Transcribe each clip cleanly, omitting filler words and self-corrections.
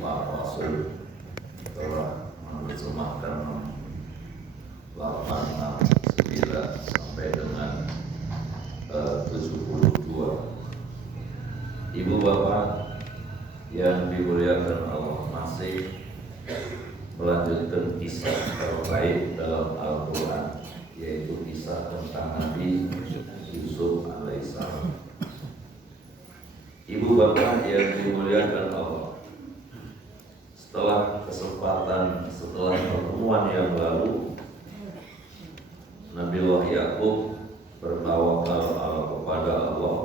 Pak Rasul telah menerjemahkan 869 sampai dengan 72. Ibu bapak yang dimuliakan Allah, masih melanjutkan kisah terbaik dalam Al-Quran, yaitu kisah tentang Nabi Yusuf alaihissalam. Ibu bapak yang dimuliakan Allah, setelah pertemuan yang lalu, Nabiullah Yakub bertawakal kepada Allah,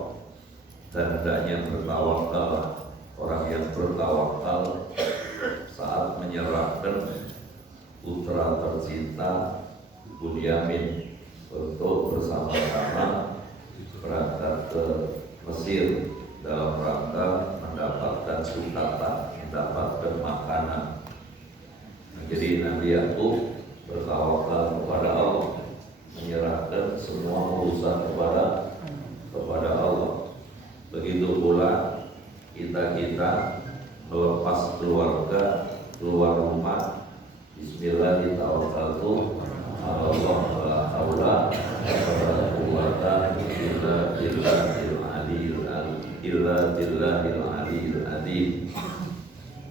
dan hendaknya bertawakal orang yang bertawakal saat menyerahkan putra tercinta Bunyamin untuk bersama-sama berangkat ke Mesir dalam rangka mendapatkan sukata, mendapatkan makanan. Jadi Nabi Yakub bertawakal kepada Allah, menyerahkan semua urusan kepada Allah. Begitu pula kita melepas keluarga, keluar rumah. Bismillahirrahmanirrahim. Allah la haula wala quwwata illa billahil aliyyil azim.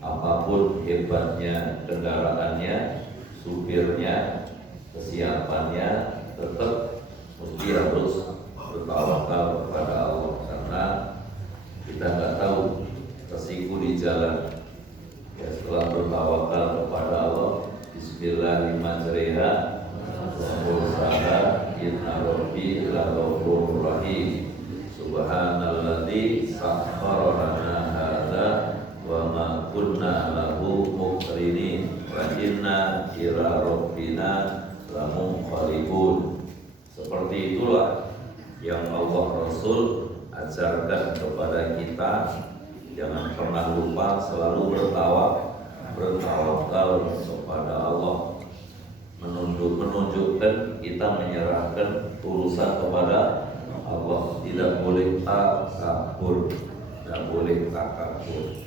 Apapun hebatnya kendaraannya, supirnya, kesiapannya, tetap mesti harus bertawakal kepada Allah, karena kita nggak tahu resiko di jalan. Ya, setelah bertawakal kepada Allah, Bismillahirrahmanirrahim, inna rabbi laghafurur rahim, subhanalladzi sakhkhara lana hadza wa ma kunna lahu muqrinin wa inna ila rabbina lamunqalibun. Seperti itulah yang Allah Rasul ajarkan kepada kita. Jangan pernah lupa selalu bertawakal kepada Allah, menunjukkan kita menyerahkan urusan kepada Allah. Tidak boleh takabur, tidak boleh takabur.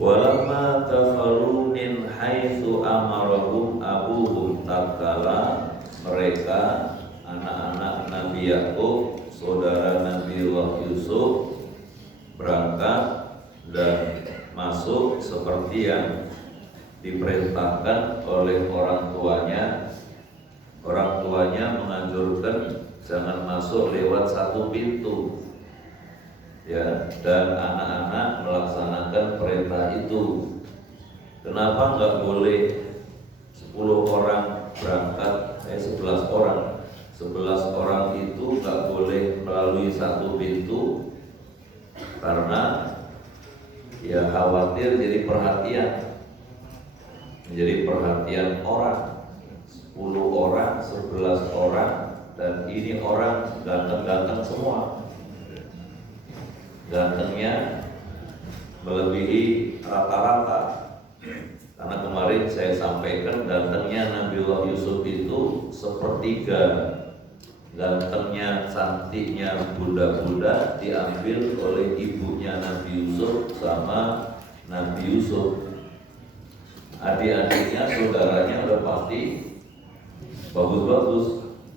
Walamma tafalu min haitsu amarahum abuhum, tatkala mereka anak-anak Nabi Yakub, saudara Nabiullah Yusuf, berangkat dan masuk seperti yang diperintahkan oleh orang tuanya. Orang tuanya menganjurkan jangan masuk lewat satu pintu, ya, dan anak-anak melaksanakan perintah itu. Kenapa nggak boleh 10 orang berangkat, 11 orang? 11 orang itu nggak boleh melalui satu pintu, karena ya khawatir jadi perhatian orang. 10 orang, 11 orang, dan ini orang ganteng-ganteng semua. Gantengnya melebihi rata-rata. Karena kemarin saya sampaikan gantengnya Nabiullah Yusuf itu sepertiga. Gantengnya, cantiknya bunda-bunda diambil oleh ibunya Nabi Yusuf sama Nabi Yusuf. Adik-adiknya, saudaranya udah pasti bagus-bagus,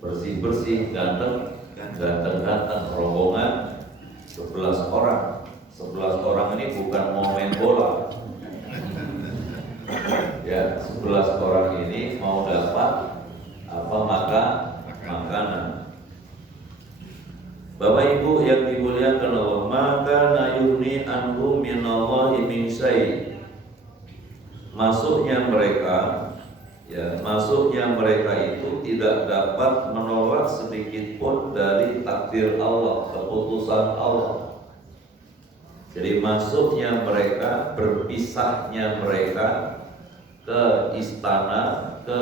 bersih-bersih, ganteng-ganteng. Rombongan 11 orang. 11 orang ini bukan mau main bola. Ya, 11 orang ini mau dapat makanan. Bapak Ibu yang dimuliakan Allah, maka nayuni anhum minallahi min syai'. Masuknya mereka itu tidak dapat menolak sedikit pun dari takdir Allah, keputusan Allah. Jadi masuknya mereka, berpisahnya mereka ke istana, ke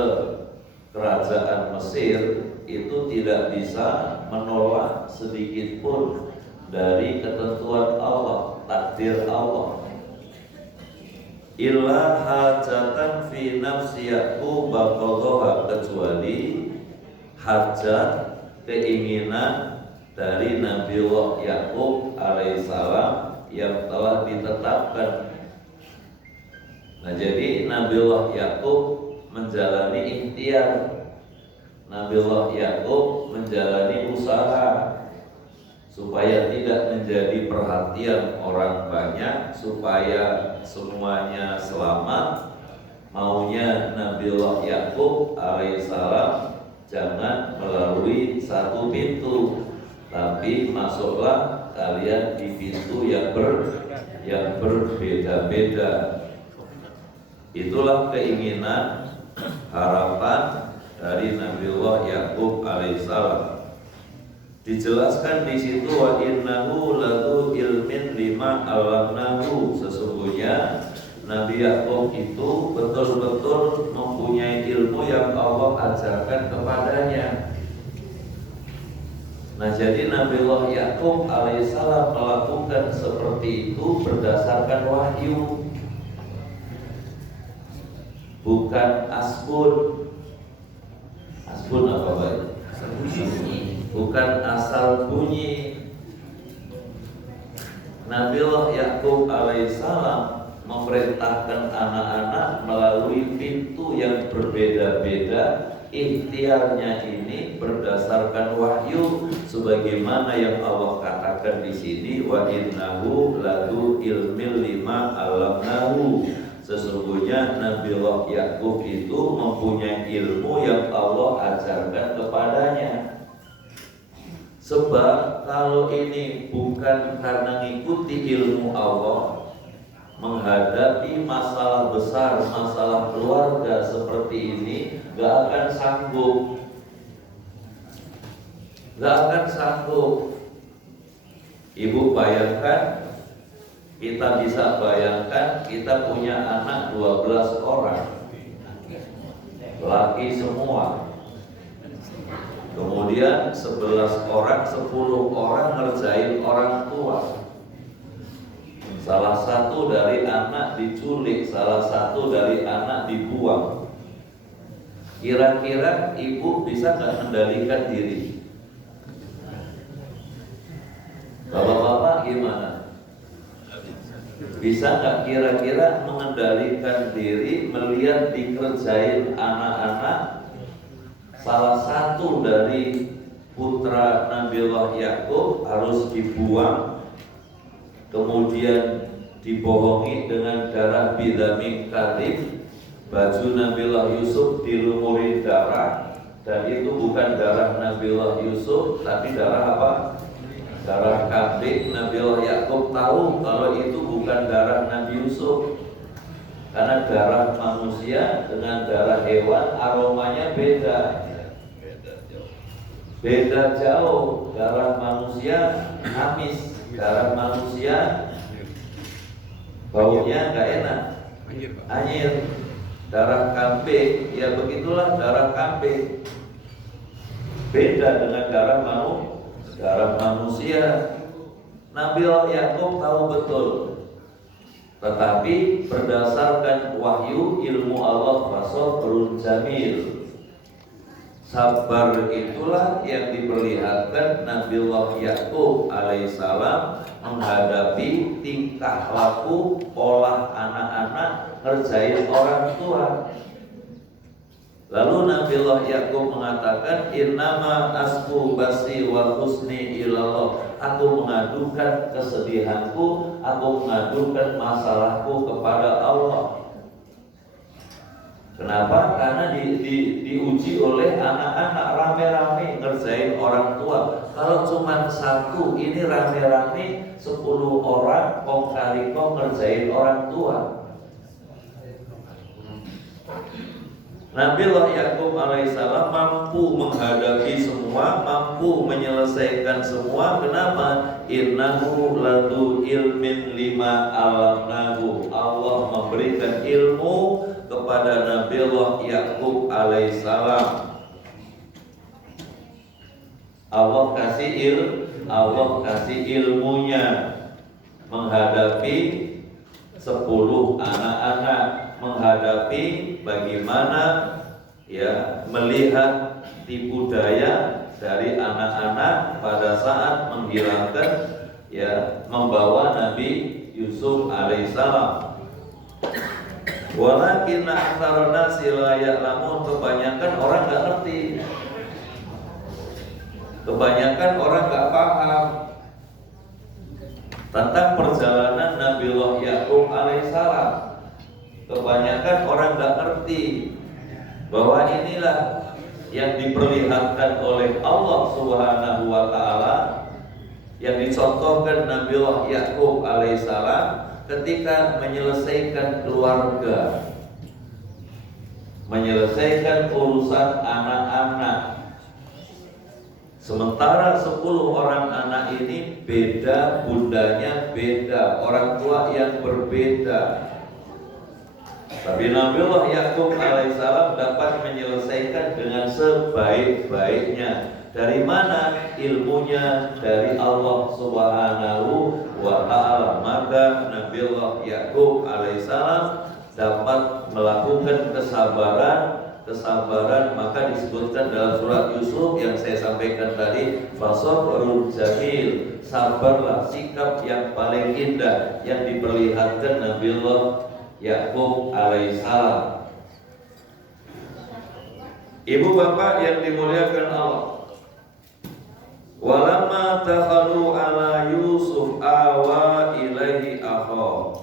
kerajaan Mesir, itu tidak bisa menolak sedikit pun dari ketentuan Allah, takdir Allah. Illa hajatan fi nafsi Yaqub baqadha, kecuali hajat, keinginan dari Nabiullah Yakub alaihissalam yang telah ditetapkan Nah, jadi Nabiullah Yakub menjalani ikhtiar. Nabiullah Yakub menjalani usaha supaya tidak menjadi perhatian orang banyak, supaya semuanya selamat. Maunya Nabiullah Yakub alaihissalam jangan melalui satu pintu, tapi masuklah kalian di pintu yang berbeda-beda. Itulah keinginan, harapan dari Nabiullah Yakub alaihissalam. Dijelaskan di situ, wa innahu ladu ilmin lima alamnahu. Sesungguhnya Nabi Yakub itu betul-betul mempunyai ilmu yang Allah ajarkan kepadanya. Nah, jadi Nabiullah Yakub alaihissalam melakukan seperti itu berdasarkan wahyu, bukan asbun. Asbun apa Pak? Bukan asal bunyi. Nabiullah Yakub alaihissalam memerintahkan anak-anak melalui pintu yang berbeda-beda. Ikhtiarnya ini berdasarkan wahyu, sebagaimana yang Allah katakan di sini, wa innahu ladu ilmil lima alamnahu. Sesungguhnya Nabiullah Yakub itu mempunyai ilmu yang Allah ajarkan kepadanya. Sebab kalau ini bukan karena mengikuti ilmu Allah, menghadapi masalah besar, masalah keluarga seperti ini, gak akan sanggup. Ibu bayangkan, kita bisa bayangkan kita punya anak 12 orang, laki semua. Kemudian 11 orang, 10 orang ngerjain orang tua. Salah satu dari anak diculik, salah satu dari anak dibuang. Kira-kira ibu bisa gak mengendalikan diri? Bapak-bapak gimana? Bisa gak kira-kira mengendalikan diri melihat dikerjain anak-anak? Salah satu dari putra Nabiullah Yakub harus dibuang, kemudian dibohongi dengan darah bidamin kadhib. Baju Nabiullah Yusuf dilumuri darah, dan itu bukan darah Nabiullah Yusuf, tapi darah apa? Darah kambing. Nabiullah Yakub tahu kalau itu bukan darah Nabi Yusuf, karena darah manusia dengan darah hewan aromanya beda jauh. Darah manusia amis, darah manusia baunya nggak enak, anyir. Darah kambing, ya begitulah darah kambing, beda dengan darah manusia. Nabiullah Yakub tahu betul, tetapi berdasarkan wahyu ilmu Allah, fasabrun jamil. Sabar itulah yang diperlihatkan Nabiullah Yakub alaihissalam menghadapi tingkah laku pola anak-anak ngerjain orang tua. Lalu Nabiullah Yakub mengatakan, innama asku basi wa husni ilallah. Aku mengadukan kesedihanku, aku mengadukan masalahku kepada Allah. Kenapa? Karena diuji oleh anak-anak rame-rame ngerjain orang tua. Kalau cuma satu, ini rame-rame 10 orang kong kali kong ngerjain orang tua. Nabiullah Yakub alaihissalam mampu menghadapi semua, mampu menyelesaikan semua. Kenapa? Innahu ladu ilmin lima alamnahu. Allah memberikan ilmu kepada Nabiullah Yakub alaihissalam. Allah kasih ilmunya menghadapi 10 anak-anak, menghadapi bagaimana ya melihat tipu daya dari anak-anak pada saat menghilangkan membawa Nabi Yusuf alaihissalam. Walakin aktsarun nasi la ya'lamun, kebanyakan orang nggak ngerti. Kebanyakan orang nggak paham tentang perjalanan Nabiullah Yakub alaihissalam. Kebanyakan orang nggak ngerti bahwa inilah yang diperlihatkan oleh Allah Subhanahu wa taala, yang dicontohkan Nabiullah Yakub alaihissalam ketika menyelesaikan keluarga, menyelesaikan urusan anak-anak. Sementara 10 orang anak ini beda, bundanya beda, orang tua yang berbeda. Tapi Nabiullah Yakub alaihissalam dapat menyelesaikan dengan sebaik-baiknya. Dari mana ilmunya? Dari Allah Subhanahu wa ta'ala. Maka Nabiullah Yakub alaihissalam dapat melakukan kesabaran, maka disebutkan dalam surat Yusuf yang saya sampaikan tadi, fasabrun jamil, sabarlah, sikap yang paling indah yang diperlihatkan Nabiullah Yakub alaihissalam. Ibu bapak yang dimuliakan Allah, walamma takhalu ala Yusuf awa ilaihi akha,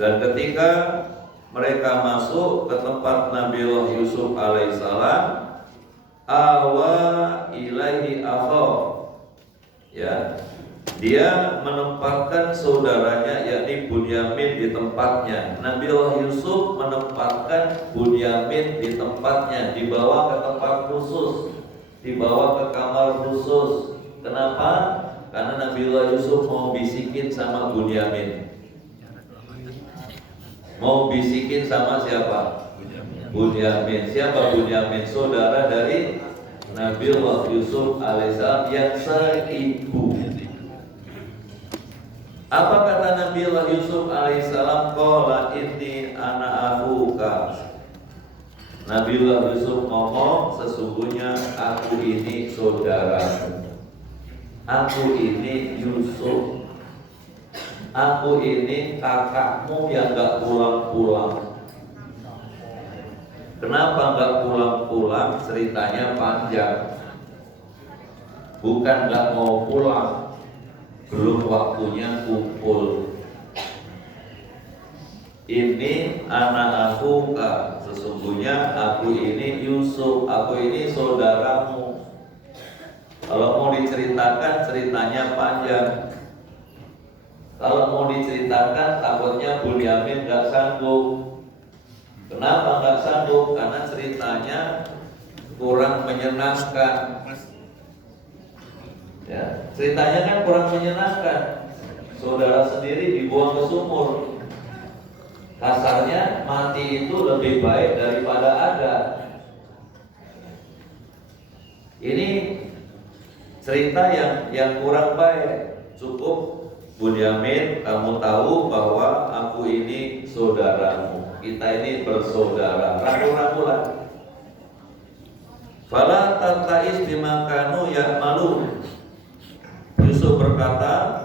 dan ketika mereka masuk ke tempat Nabiullah Yusuf alaihissalam, awa ilaihi akha, ya, dia menempatkan saudaranya yakni Bunyamin di tempatnya. Nabiullah Yusuf menempatkan Bunyamin di tempatnya, dibawa ke tempat khusus, dibawa ke kamar khusus. Kenapa? Karena Nabiullah Yusuf mau bisikin sama Bunyamin. Mau bisikin sama siapa? Bunyamin. Siapa Bunyamin? Saudara dari Nabiullah Yusuf alaihissalam yang seibu. Apa kata Nabiullah Yusuf alaihissalam? Qala inni ana akhuka. Nabiullah Yusuf ngomong, sesungguhnya aku ini saudaramu. Aku ini Yusuf. Aku ini kakakmu yang gak pulang-pulang. Kenapa gak pulang-pulang? Ceritanya panjang. Bukan gak mau pulang, belum waktunya kumpul. Ini anak aku, sesungguhnya aku ini Yusuf, aku ini saudaramu. Kalau mau diceritakan ceritanya panjang. Kalau mau diceritakan takutnya Bunyamin gak sanggup. Kenapa gak sanggup? Karena ceritanya kurang menyenangkan. Ya, ceritanya kan kurang menyenangkan. Saudara sendiri dibuang ke sumur. Kasarnya mati itu lebih baik daripada ada. Ini cerita yang kurang baik. Cukup Bunyamin, kamu tahu bahwa aku ini saudaramu. Kita ini bersaudara. Ragu-ragulah. Fala tatais bima kanu ya'malun. Yusuf berkata,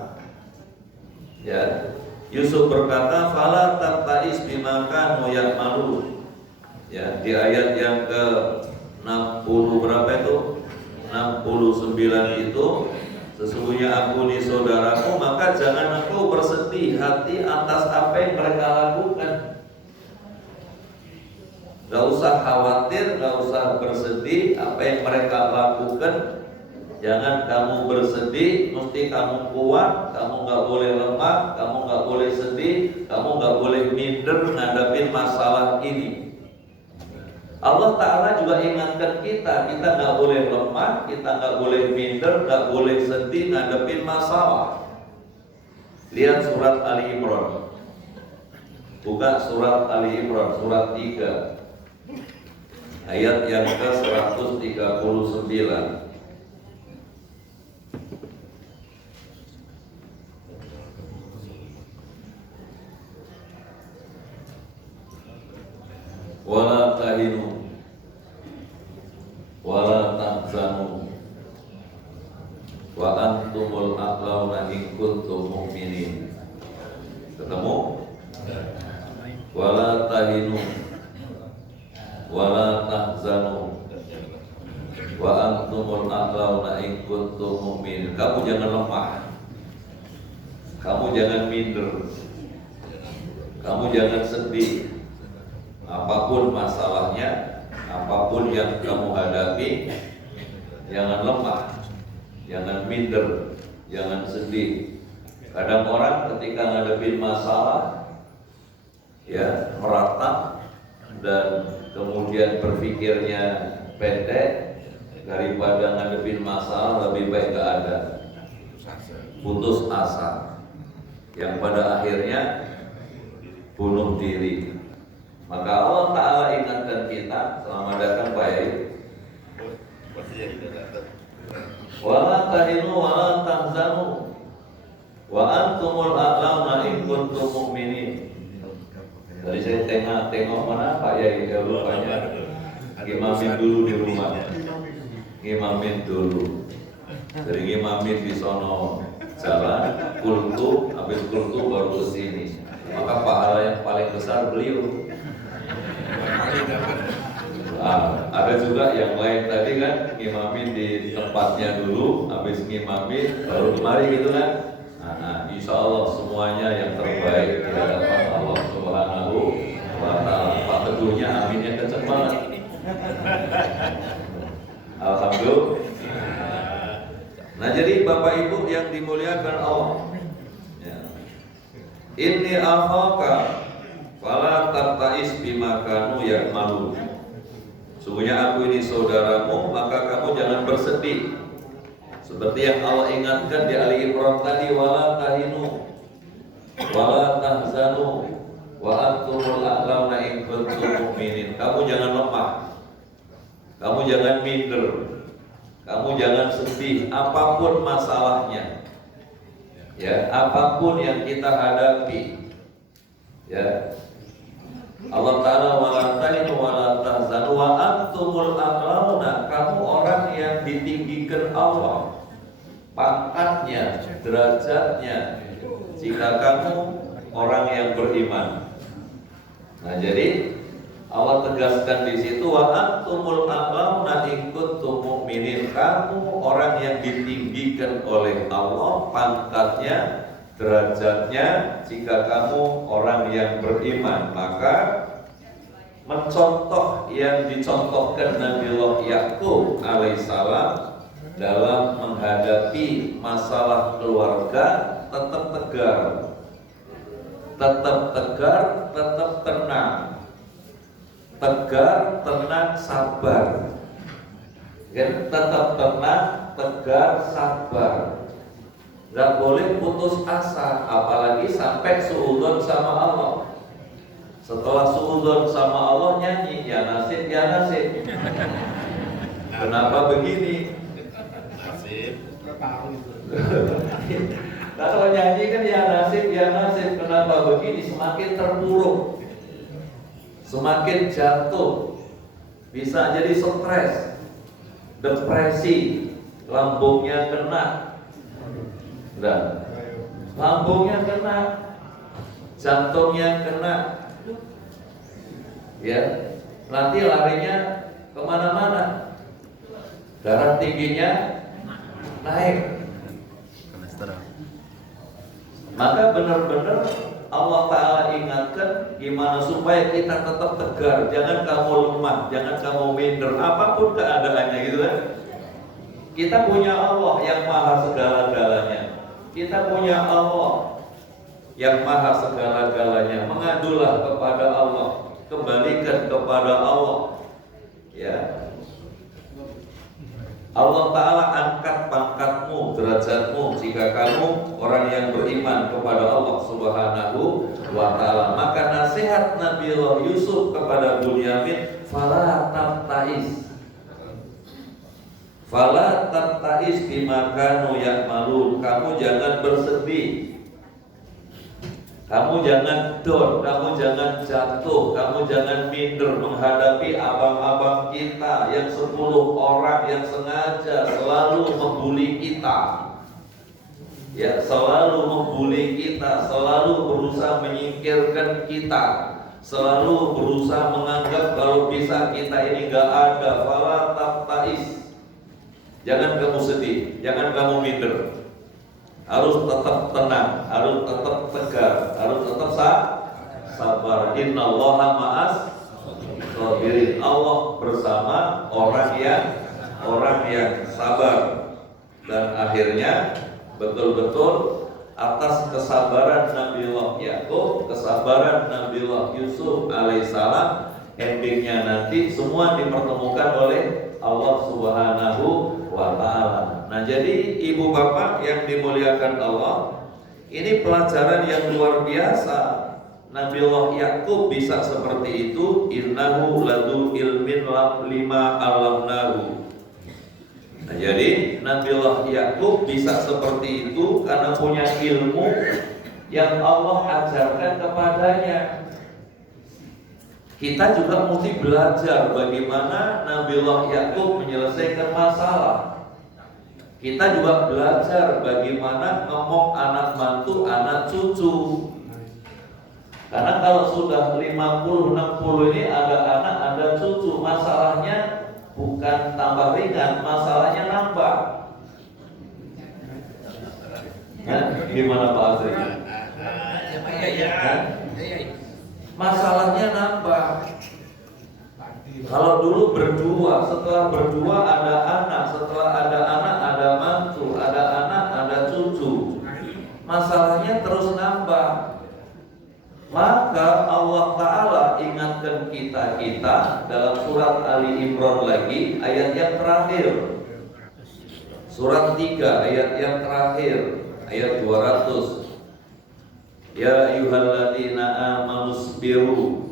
ya, Yusuf berkata, fala tatais bima kanu ya'malun. Ya, di ayat yang ke 60 berapa itu? 69 itu, sesungguhnya aku ini saudaramu, maka jangan engkau bersedih hati atas apa yang mereka lakukan. Gak usah khawatir, gak usah bersedih apa yang mereka lakukan. Jangan kamu bersedih, mesti kamu kuat, kamu gak boleh lemah, kamu gak boleh sedih, kamu gak boleh minder ngadapin masalah ini. Allah Ta'ala juga ingatkan kita gak boleh lemah, kita gak boleh minder, gak boleh sedih ngadepin masalah. Lihat surat Ali Imran. Buka surat Ali Imran, surat 3, ayat yang ke 139. Wala tahinu wala tahzanu wa antumul aqlauna in kuntum mu'minin. Ketemu? wala tahinu wala tahzanu wa antumul a'launa in kuntum mu'minin. Kamu jangan lemah, kamu jangan minder, kamu jangan sedih. Apapun masalahnya, apapun yang kamu hadapi, jangan lemah, jangan minder, jangan sedih. Kadang orang ketika ngadepin masalah, ya meratap dan kemudian berpikirnya pendek, daripada ngadepin masalah lebih baik gak ada, putus asa, yang pada akhirnya bunuh diri. Maka Allah Ta'ala ingatkan kita, selamat datang Pak Yai, wala tahinu wala tahzanu wa antumul a'launa in kuntum mu'minin. Tadi saya tengok mana Pak Yai, rupanya ngimamin dulu di rumah, ngimamin dulu. Dari ngimamin di sono jalan kultu, habis kultu baru ke sini. Maka pahala yang paling besar beliau. Ada juga yang lain tadi kan ngimamin di tempatnya dulu, habis ngimamin baru kemari gitu kan. Insya Allah semuanya yang terbaik di hadapan Allah Subhanahu wa Ta'ala. Pak Teguhnya aminnya kenceng banget. Alhamdulillah. Nah, jadi Bapak Ibu yang dimuliakan Allah, ya. Inni akhaka fala tabtais bima kanu ya'malun. Sungguhnya aku ini saudaramu, maka kamu jangan bersedih. Seperti yang Allah ingatkan di Ali Imran tadi, wala tahinu wala tahzanu wa antumul a'launa in kuntum mu'minin. Kamu jangan lemah, kamu jangan minder, kamu jangan sedih apapun masalahnya. Ya, apapun yang kita hadapi. Ya. Allah Ta'ala wala tahinu wala tahzanu wa antumul a'launa. Kamu orang yang ditinggikan Allah pangkatnya, derajatnya, jika kamu orang yang beriman. Nah, jadi Allah tegaskan di situ wa antumul a'launa in kuntum mu'minin. Kamu orang yang ditinggikan oleh Allah pangkatnya, derajatnya, jika kamu orang yang beriman. Maka mencontoh yang dicontohkan Nabiullah Yakub alaihissalam dalam menghadapi masalah keluarga, tetap tegar, tetap tenang, tegar, tenang, sabar. Ya, tetap tenang, tegar, sabar. Gak boleh putus asa, apalagi sampai suudzon sama Allah. Setelah suudzon sama Allah nyanyi ya nasib ya nasib. Kenapa begini? Nasib. Nah, kalau nyanyi kan ya nasib. Kenapa begini? Semakin terpuruk, semakin jatuh, bisa jadi stres, depresi, lambungnya kena. Dan lambungnya kena, jantungnya kena, ya nanti larinya kemana-mana, darah tingginya naik. Maka benar-benar Allah Ta'ala ingatkan gimana supaya kita tetap tegar. Jangan kamu lemah, jangan kamu minder, apapun keadaannya gitu kan. Kita punya Allah yang maha segala-galanya. Kita punya Allah yang maha segala-galanya. Mengadulah kepada Allah, kembalikan kepada Allah. Ya, Allah Ta'ala angkat pangkatmu, derajatmu jika kamu orang yang beriman kepada Allah Subhanahu wa Ta'ala. Maka nasihat Nabiullah Yusuf kepada Bunyamin, fala tabtais, fala tabtais bima kanu ya'malun. Kamu jangan bersedih, kamu jangan down, kamu jangan jatuh, kamu jangan minder menghadapi abang-abang kita yang 10 orang yang sengaja selalu membuli kita. Ya, selalu membuli kita, selalu berusaha menyingkirkan kita, selalu berusaha menganggap kalau bisa kita ini nggak ada, fala tabtais. Jangan kamu sedih, jangan kamu minder. Harus tetap tenang, harus tetap tegar, harus tetap sabar. Innallaha ma'as sabirin. Allah bersama orang yang sabar. Dan akhirnya betul-betul atas kesabaran Nabiullah Yakub, kesabaran Nabiullah Yusuf alaihissalam, endingnya nanti semua dipertemukan oleh Allah Subhanahu wa ta'ala. Nah, jadi ibu bapak yang dimuliakan Allah, ini pelajaran yang luar biasa. Nabiullah Yakub bisa seperti itu, innahu ladu ilmin lima alamnahu. Nah, jadi Nabiullah Yakub bisa seperti itu karena punya ilmu yang Allah ajarkan kepadanya. Kita juga mesti belajar bagaimana Nabiullah Yakub menyelesaikan masalah. Kita juga belajar bagaimana ngomong anak mantu, anak cucu. Karena kalau sudah 50-60 ini ada anak, ada cucu, masalahnya bukan tambah ringan, masalahnya nambah. Nah, gimana Pak Asri? Masalahnya nambah. Kalau dulu berdua, setelah berdua ada anak, setelah ada anak ada mantu, ada anak ada cucu, masalahnya terus nambah. Maka Allah Ta'ala ingatkan kita dalam surat Ali Imran lagi, ayat yang terakhir, surat 3 ayat yang terakhir, ayat 200. Ya ayyuhalladzina amanu sabiru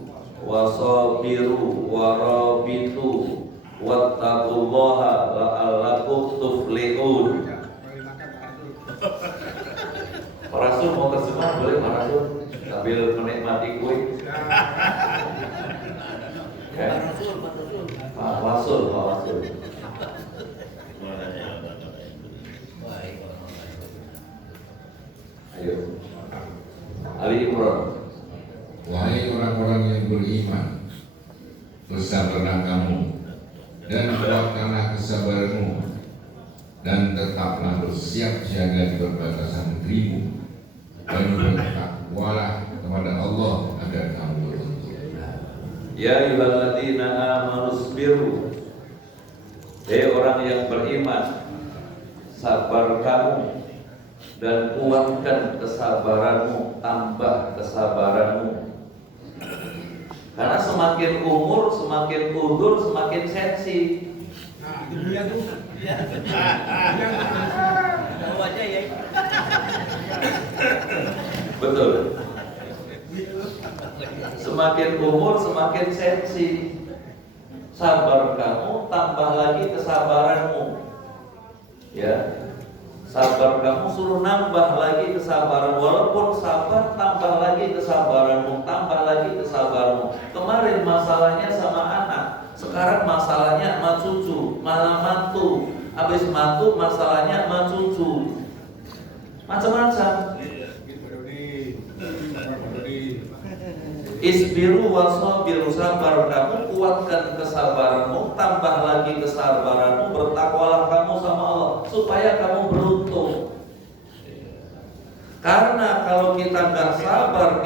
wasabiru warabitu wattaqullaha la'allakum tuflihun. Pak Rasul mau terjemah boleh Pak Rasul sambil menikmati kue. Pak Rasul. Ayo. Ali Imran. Wahai orang-orang yang beriman, bersabarlah kamu dan kuatkanlah kesabaranmu, dan tetaplah bersiap siaga di perbatasan negerimu, dan bertakwalah kepada Allah agar kamu beruntung. Ya ayyuhalladzina amanu sabiru. Hei orang yang beriman, sabar kamu dan kuatkan kesabaranmu, tambah kesabaranmu. Karena semakin umur, semakin mundur, semakin sensi. Betul. Semakin umur, semakin sensi. Sabar kamu, tambah lagi kesabaranmu. Ya. Sabar kamu suruh nambah lagi kesabaran. Walaupun sabar, tambah lagi kesabaranmu, tambah lagi kesabaranmu. Kemarin masalahnya sama anak, sekarang masalahnya sama cucu, malah mantu. Habis mantu masalahnya sama cucu. Macam-macam. Isbiru wasabiru, sabar kamu, kuatkan kesabaranmu, tambah lagi kesabaranmu, bertakwalah kamu sama Allah supaya kamu beruntung. Karena kalau kita nggak sabar,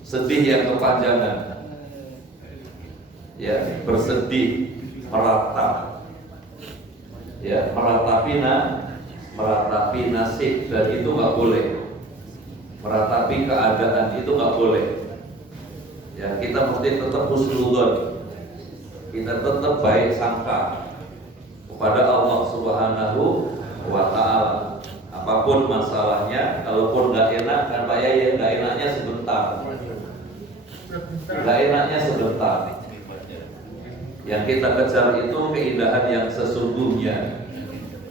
sedih yang kepanjangan, ya bersedih, meratap, ya meratapi nasib, dan itu nggak boleh. Meratapi keadaan itu nggak boleh. Ya, kita mesti tetap husnudzon, kita tetap baik sangka kepada Allah Subhanahu wa Ta'ala. Apapun masalahnya, kalaupun nggak enak, kan Pak Yai, nggak enaknya sebentar. Nggak enaknya sebentar. Yang kita kejar itu keindahan yang sesungguhnya,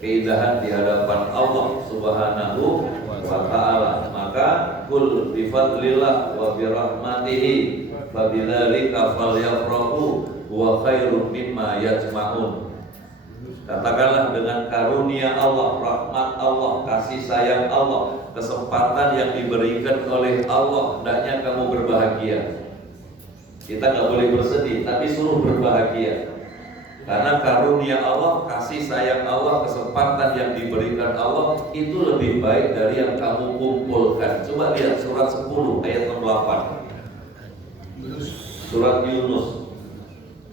keindahan di hadapan Allah Subhanahu wa Ta'ala. Maka kul bifadlillah wa birahmatihi fabidzalika falyafrahu wa khairum mimma yajma'un. Katakanlah dengan karunia Allah, rahmat Allah, kasih sayang Allah, kesempatan yang diberikan oleh Allah, hendaknya kamu berbahagia. Kita nggak boleh bersedih, tapi suruh berbahagia. Karena karunia Allah, kasih sayang Allah, kesempatan yang diberikan Allah itu lebih baik dari yang kamu kumpulkan. Coba lihat surat 10 ayat 68. Surat Yunus.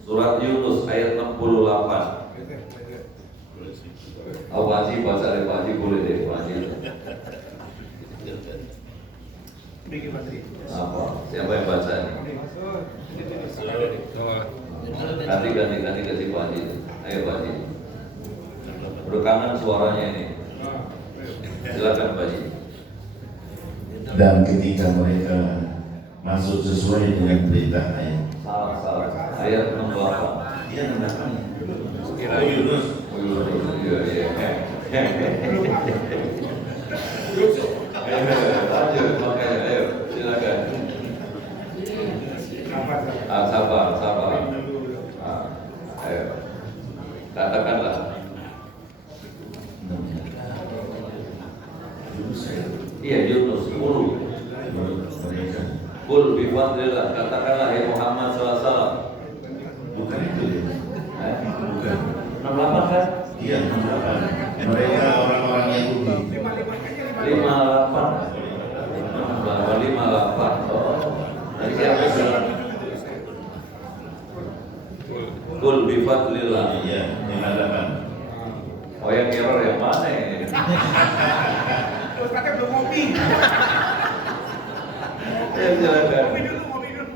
Surat Yunus ayat 68. Pak Haji baca deh, Pak Haji boleh deh, Pak Haji. Apa? Siapa yang baca? Ganti kasih Pak Haji. Ayo Pak Haji. Rekaman suaranya ini. Silakan Pak Haji. Dan ketika mereka masuk sesuai dengan berita ayat. Salah. Ayat 68. Dia mendatangi. Yunus. Iya. Lanjut makanya, ayo silakan. Sabar. Ayo. Katakanlah. Iya Yunus 10. Qul bi fadlillah, katakanlah ya Muhammad sallallahu alaihi wasallam. Bukan itu. Bukan. 68 kan? Iya, 68. Mereka orang-orang Yahudi. 58. 58. Oh. Nanti siapa bilang? Qul bi fadlillah. Iya, 58. Oh yang error yang mana ini? Terus katanya belum ngopi. Ya silakan.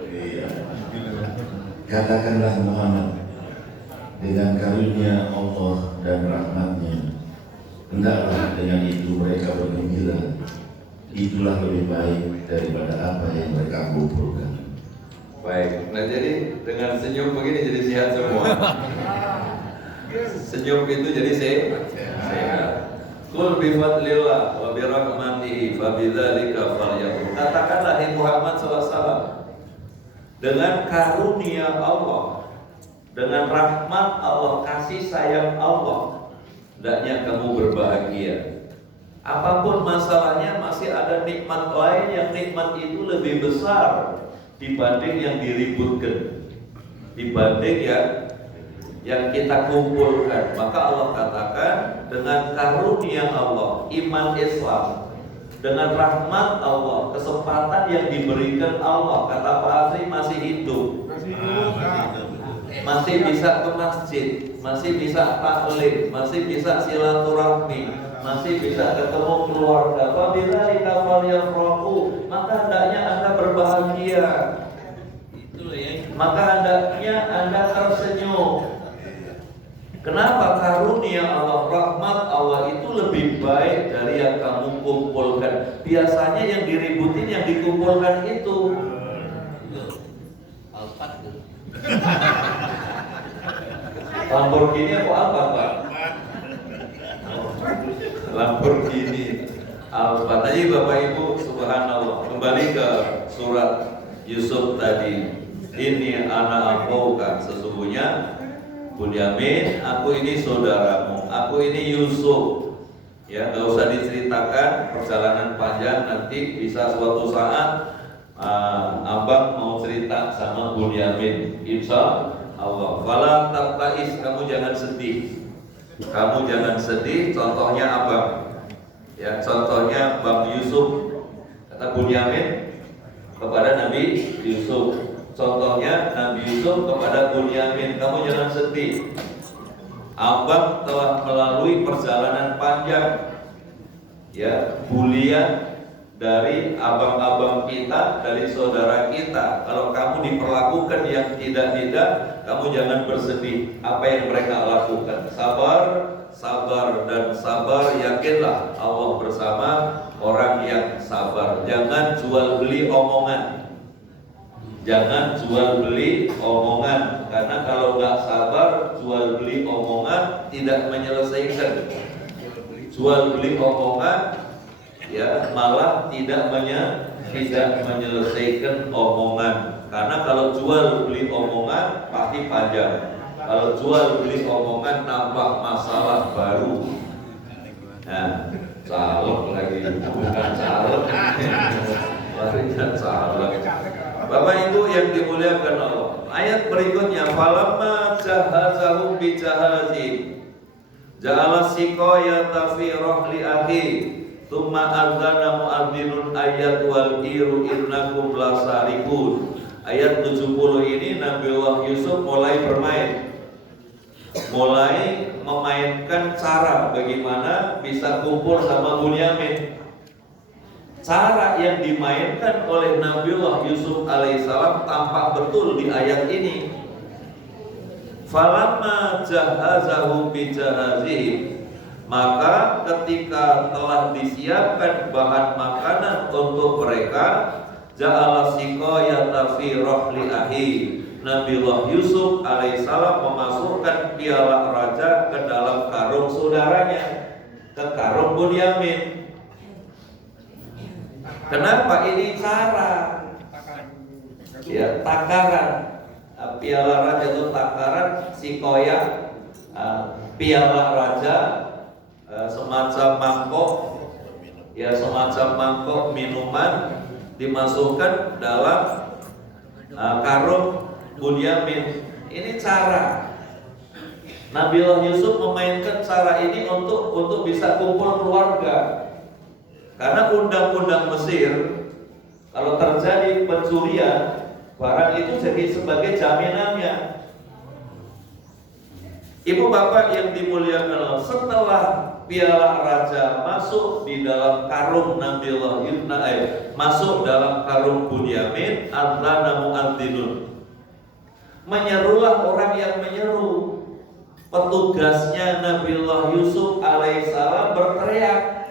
Iya. Katakanlah Muhammad, dengan karunia Allah dan rahmatnya, hendaklah dengan itu mereka bergembira. Itulah lebih baik daripada apa yang mereka kumpulkan. Baik, nah jadi dengan senyum begini jadi sehat semua. Senyum itu jadi sehat. Qul bi fadlillah wa bi rahmatihi fa bidzalika falyafrahu. Katakanlah hai Muhammad sallallahu alaihi wasallam, dengan karunia Allah, dengan rahmat Allah, kasih sayang Allah, hendaknya kamu berbahagia. Apapun masalahnya, masih ada nikmat lain yang nikmat itu lebih besar dibanding yang diributkan, dibanding yang kita kumpulkan. Maka Allah katakan dengan karunia Allah, iman Islam, dengan rahmat Allah, kesempatan yang diberikan Allah, kata Pak Asri masih hidup, masih bisa ke masjid, masih bisa taklim, masih bisa silaturahmi, masih bisa ketemu keluarga. Fabidzalika falyafrahu, maka hendaknya Anda berbahagia. Maka hendaknya Anda tersenyum. Kenapa? Karunia Allah, rahmat Allah itu lebih baik dari yang kamu kumpulkan. Biasanya yang diributin yang dikumpulkan itu. Lamborghini apa apa Pak? Lamborghini Alfa. Tadi Bapak Ibu, subhanallah. Kembali ke surat Yusuf tadi. Ini anak akhouka, sesungguhnya Bunyamin, aku ini saudaramu, aku ini Yusuf. Ya, nggak usah diceritakan perjalanan panjang, nanti bisa suatu saat abang mau cerita sama Bunyamin, insya Allah. Fala tabtais, kamu jangan sedih. Kamu jangan sedih. Contohnya abang, ya, contohnya Bang Yusuf, kata Bunyamin kepada Nabi Yusuf. Contohnya Nabi Yusuf kepada Bunyamin, kamu jangan sedih. Abang telah melalui perjalanan panjang, ya, bulian dari abang-abang kita, dari saudara kita. Kalau kamu diperlakukan yang tidak-tidak, kamu jangan bersedih. Apa yang mereka lakukan? Sabar, sabar dan sabar. Yakinlah Allah bersama orang yang sabar. Jangan jual beli omongan. Jangan jual beli omongan, karena kalau nggak sabar, jual beli omongan tidak menyelesaikan. Jual beli omongan, ya, malah tidak menyelesaikan omongan. Karena kalau jual beli omongan pasti panjang. Kalau jual beli omongan nambah masalah baru. Nah, caleg lagi, bukan caleg. Barisan caleg. Bapak Ibu yang dimuliakan Allah. Ayat berikutnya, falamma jahazahum bijahazim ja'ala siqayata fi rahli akhi thumma adzana mu'adzinun ayat wal iru innakum lasarikun. Ayat 70 ini Nabiullah Yusuf mulai bermain, mulai memainkan cara bagaimana bisa kumpul sama Bunyamin. Cara yang dimainkan oleh Nabiullah Yusuf alaihissalam tampak betul di ayat ini. Falamma jahazahum bijahazihim, maka ketika telah disiapkan bahan makanan untuk mereka, ja'ala siqayata fi rahli ahi, Nabiullah Yusuf alaihissalam memasukkan piala raja ke dalam karung saudaranya, ke karung Bunyamin. Kenapa ini cara? Ya, takaran. Piala raja itu takaran, sikoya, piala raja, semacam mangkok, ya semacam mangkok minuman dimasukkan dalam karung Bunyamin. Ini cara. Nabiullah Yusuf memainkan cara ini untuk bisa kumpul keluarga. Karena undang-undang Mesir, kalau terjadi pencurian, barang itu jadi sebagai jaminannya. Ibu bapak yang dimuliakan Allah, setelah piala raja masuk di dalam karung Nabiullah Yusuf, masuk dalam karung Bunyamin, adzana mu'adzinun, menyerulah orang yang menyeru. Petugasnya Nabiullah Yusuf alaihissalam berteriak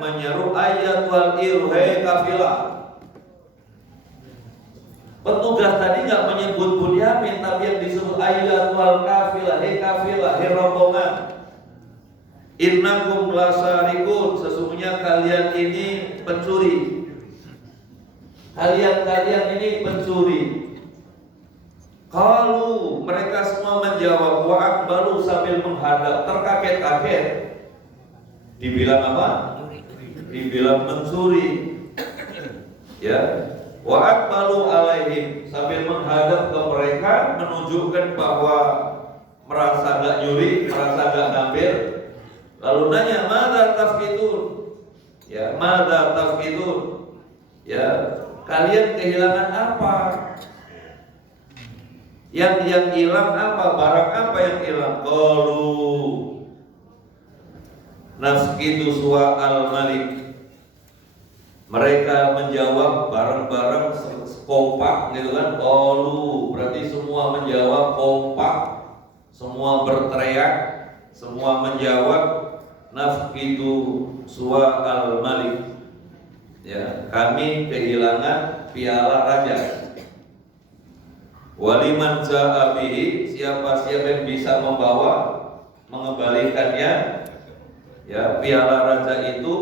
menyeru ayat wal iru, hei kafilah. Petugas tadi nggak menyebut Bunyamin, tapi yang disebut ayat wal kafilah, hei kafilah, hei rombongan. Innakum lasarikun, sesungguhnya kalian ini pencuri. Kalian ini pencuri. Kalau mereka semua menjawab, wa akbalu, sambil menghadap terkaget-kaget. Dibilang apa? Dibilang mencuri. Ya. Wa aqbalu alaihim, sambil menghadap ke mereka menunjukkan bahwa merasa enggak nyuri, merasa enggak ngambil. Lalu nanya, "Madza tafqidun?" Ya, "Madza tafqidun?" Ya, kalian kehilangan apa? Yang hilang apa? Barang apa yang hilang? Qalu nafqidu suwa al-malik. Mereka menjawab bareng-bareng kompak gitu kan. Qalu berarti semua menjawab kompak, semua berteriak, semua menjawab nafqidu suwa al-malik. Ya, kami kehilangan piala raja. Waliman ja'a bihi, siapa yang bisa membawa, mengembalikannya. Ya, piala raja itu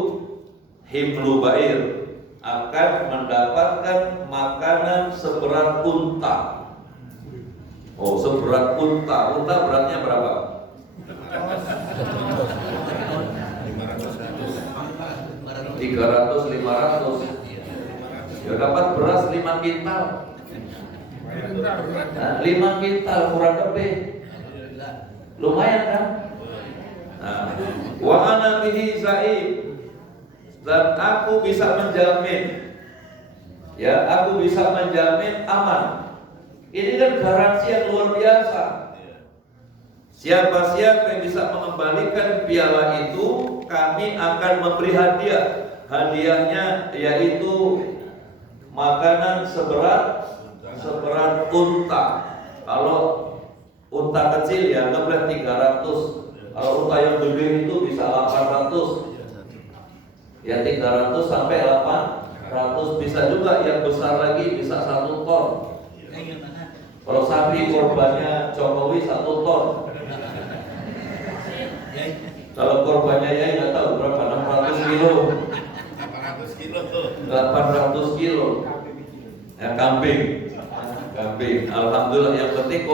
himlu ba'ir, akan mendapatkan makanan seberat unta. Oh, seberat unta. Unta beratnya berapa? 300-500. Ya, dapat beras 5 kintal. 5 kintal kurang lebih. Lumayan kan? Wa ana bihi za'im, dan aku bisa menjamin, ya, aku bisa menjamin aman. Ini kan garansi yang luar biasa. Siapa-siapa yang bisa mengembalikan piala itu, kami akan memberi hadiah. Hadiahnya yaitu makanan seberat unta. Kalau unta kecil ya anggaplah 300. Kalau unta yang gede itu bisa 800. Ya 300 sampai 800. Bisa juga yang besar lagi bisa 1 ton. Kalau sapi korbannya Jokowi 1 ton. Kalau korbannya ya nggak tahu berapa, 600 kilo. 800 kilo. Ya, kambing. Kambing. Alhamdulillah, yang penting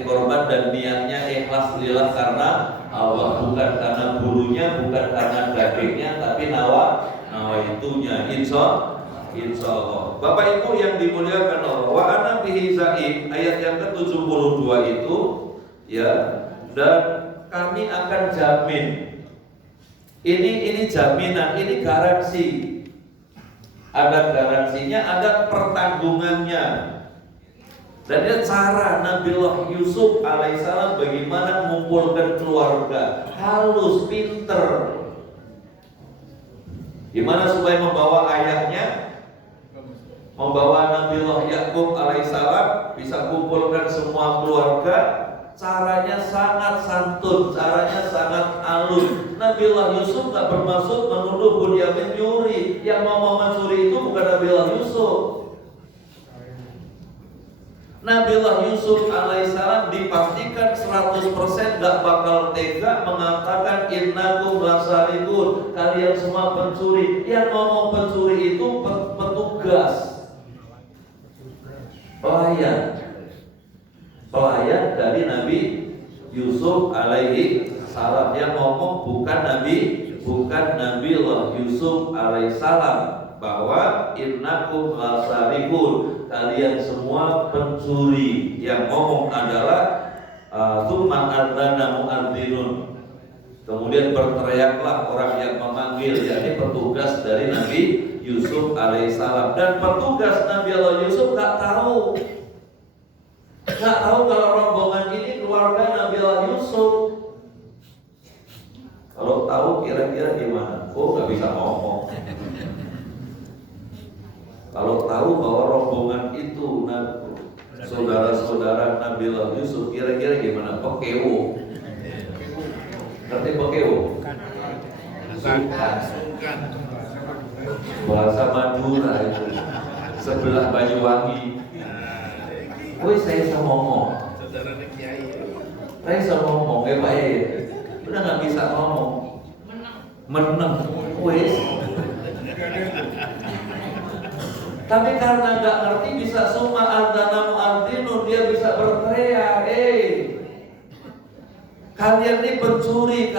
korban dan niatnya ikhlas lillah karena Allah, bukan karena bulunya, bukan karena dagingnya, tapi nawaitunya. Insya Allah. Bapak Ibu yang dimuliakan Allah, wa ana bihi zaim, ayat yang ke-72 itu ya, dan kami akan jamin. Ini jaminan, ini garansi. Ada garansinya, ada pertanggungannya. Dan ini cara Nabiullah Yusuf alaihissalam bagaimana mengumpulkan keluarga, halus, pinter. Gimana supaya membawa ayahnya, membawa Nabiullah Yakub alaihissalam bisa kumpulkan semua keluarga. Caranya sangat santun, caranya sangat halus. Nabiullah Yusuf gak bermaksud menuduh Bunyamin nyuri. Yang mau mencuri itu bukan Nabiullah Yusuf. Nabiullah Yusuf alaihissalam dipastikan 100% gak bakal tega mengatakan innakum lasarikun, kalian semua pencuri. Yang ngomong pencuri itu petugas, pelayan dari Nabi Yusuf alaihi salam. Yang ngomong bukan Nabiullah Yusuf alaihi salam bahwa innakum lasarikun, kalian semua pencuri. Yang ngomong adalah tsumma adzana mu'adzinun, kemudian berteriaklah orang yang memanggil, yakni petugas dari Nabi Yusuf alaihissalam. Dan petugas Nabiullah Yusuf gak tahu kalau rombongan ini keluarga Nabiullah Yusuf. Kalau tahu kira-kira gimana? Gak bisa ngomong. Kalau tahu bahwa rombongan itu saudara-saudara Nabiullah Yusuf, kira-kira gimana? Pekewo. Ngerti pekewo? Sungkan. Bahasa Madura itu. Sebelah Banyuwangi. Woi, saya bisa ngomong. Saudara Kiai. Saya bisa ngomong, Pak udah nggak bisa ngomong. Menang. Woi. Tapi karena nggak ngerti bisa summa adzana mu'adzinun, dia bisa berteriak, kalian ini pencuri.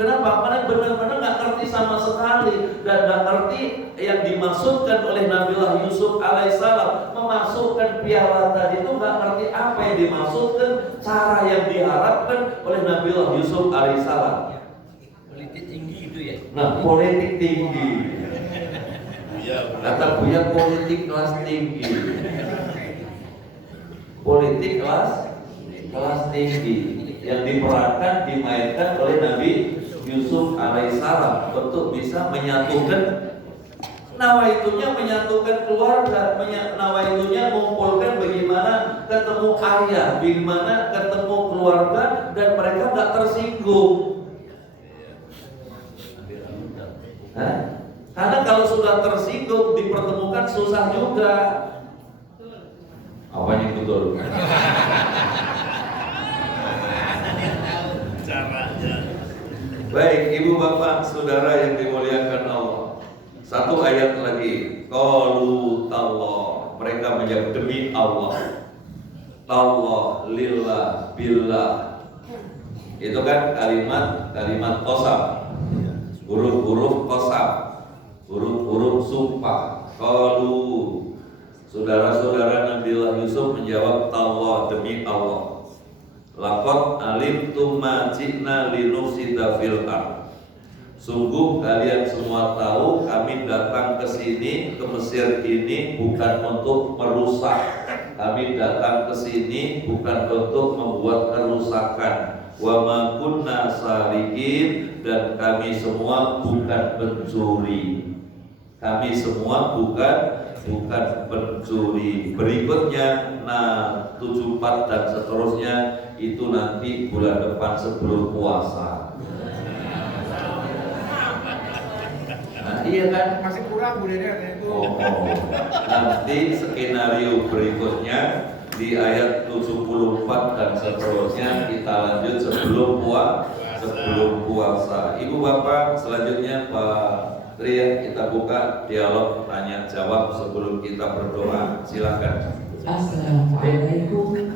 Kenapa? Karena benar-benar nggak ngerti sama sekali dan nggak ngerti yang dimaksudkan oleh Nabiullah Yusuf alaihissalam. Memasukkan piala tadi itu nggak ngerti apa yang dimaksudkan, cara yang diharapkan oleh Nabiullah Yusuf alaihissalam. Politik tinggi itu ya. Nah, politik tinggi. Kata Buya, politik kelas tinggi. Politik kelas tinggi yang diperankan, dimainkan oleh Nabi Yusuf alaihissalam untuk bisa menyatukan, nawaitunya menyatukan keluarga, nawaitunya mengumpulkan bagaimana ketemu ayah, bagaimana ketemu keluarga dan mereka gak tersinggung. Karena kalau sudah tersinggung dipertemukan susah juga. Apa yang betul? Caranya. Baik, ibu bapak saudara yang dimuliakan Allah. Satu ayat lagi. Qalu tallah, mereka menjawab demi Allah. Tallah, lillah, billah. Itu kan kalimat qasam. Huruf-huruf qasam. Huruf-huruf sumpah. Qalu, saudara-saudara Nabiullah Yusuf menjawab tallah, demi Allah. Laqad alimtum ma ji'na linufsida fil ardh. Sungguh kalian semua tahu kami datang ke sini, ke Mesir ini bukan untuk merusak. Kami datang ke sini bukan untuk membuat kerusakan. Wa ma kunna sariqin, dan kami semua bukan pencuri. Kami semua bukan pencuri. Berikutnya 74 dan seterusnya itu nanti bulan depan sebelum puasa. Nah, iya kan? Masih kurang budaya itu. Nanti skenario berikutnya di ayat 74 dan seterusnya kita lanjut sebelum puasa. Ibu bapak, selanjutnya Pak Tri, kita buka dialog tanya jawab sebelum kita berdoa. Silakan. Assalamualaikum